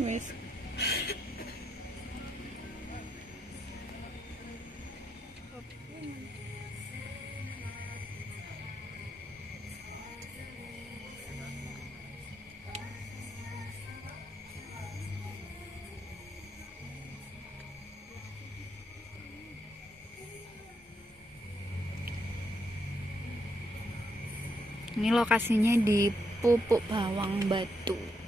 Wes. Ini lokasinya di Pupuk Bawang Batu.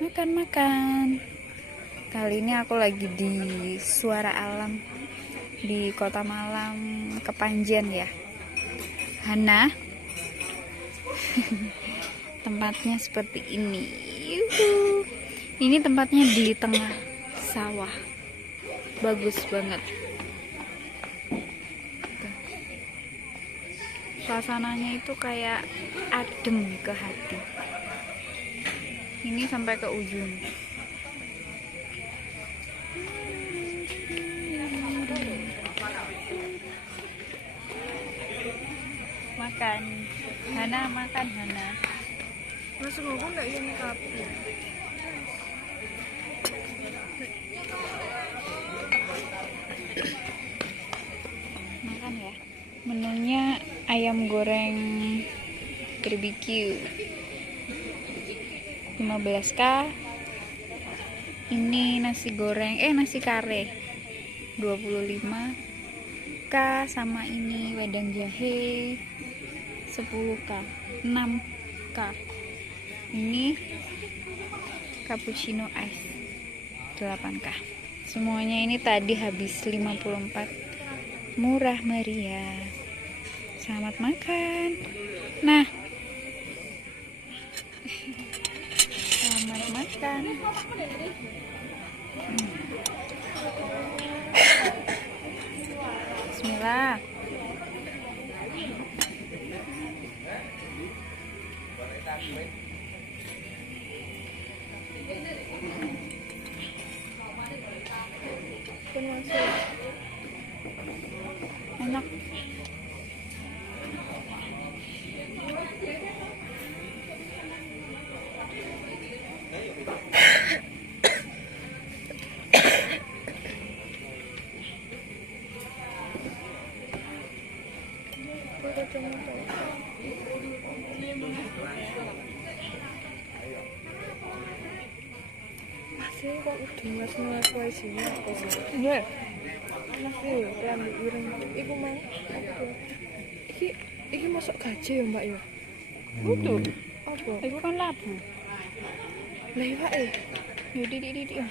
Makan-makan. Kali ini aku lagi di Suara Alam di Kota Malang, Kepanjen ya. Hana. Tempatnya seperti ini. Yuhu. Ini tempatnya di tengah sawah. Bagus banget. Suasananya itu kayak adem ke hati. Ini sampai ke ujung. Makan. Hana makan Hana. Masuk aku nggak yang kapu. Makan ya. Menunya ayam goreng BBQ 15k. Ini nasi goreng nasi kare 25k, sama ini wedang jahe 10k, 6k. Ini cappuccino ice 8k. Semuanya ini tadi habis 54. Murah meriah. Selamat makan. Nah, selamat makan. Bismillah. Enak. Masih kok udah mas kue sini apa sih? Iya. Masih ambil ireng. Iku mang. Iki masuk gaji ya mbak ya? Betul. Apa? Itu kan labu. Lah iya Ya didik.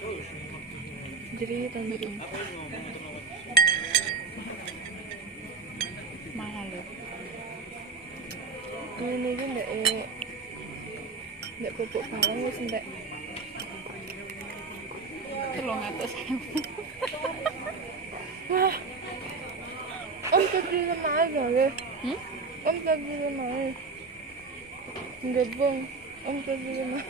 Jadi tadi Mahal loh. ini aja ndak pupuk bawang wis ndak. 300.000. Wah. Om tadi lemah gawe. Om tadi lemah. Enggak bong. Om tadi lemah.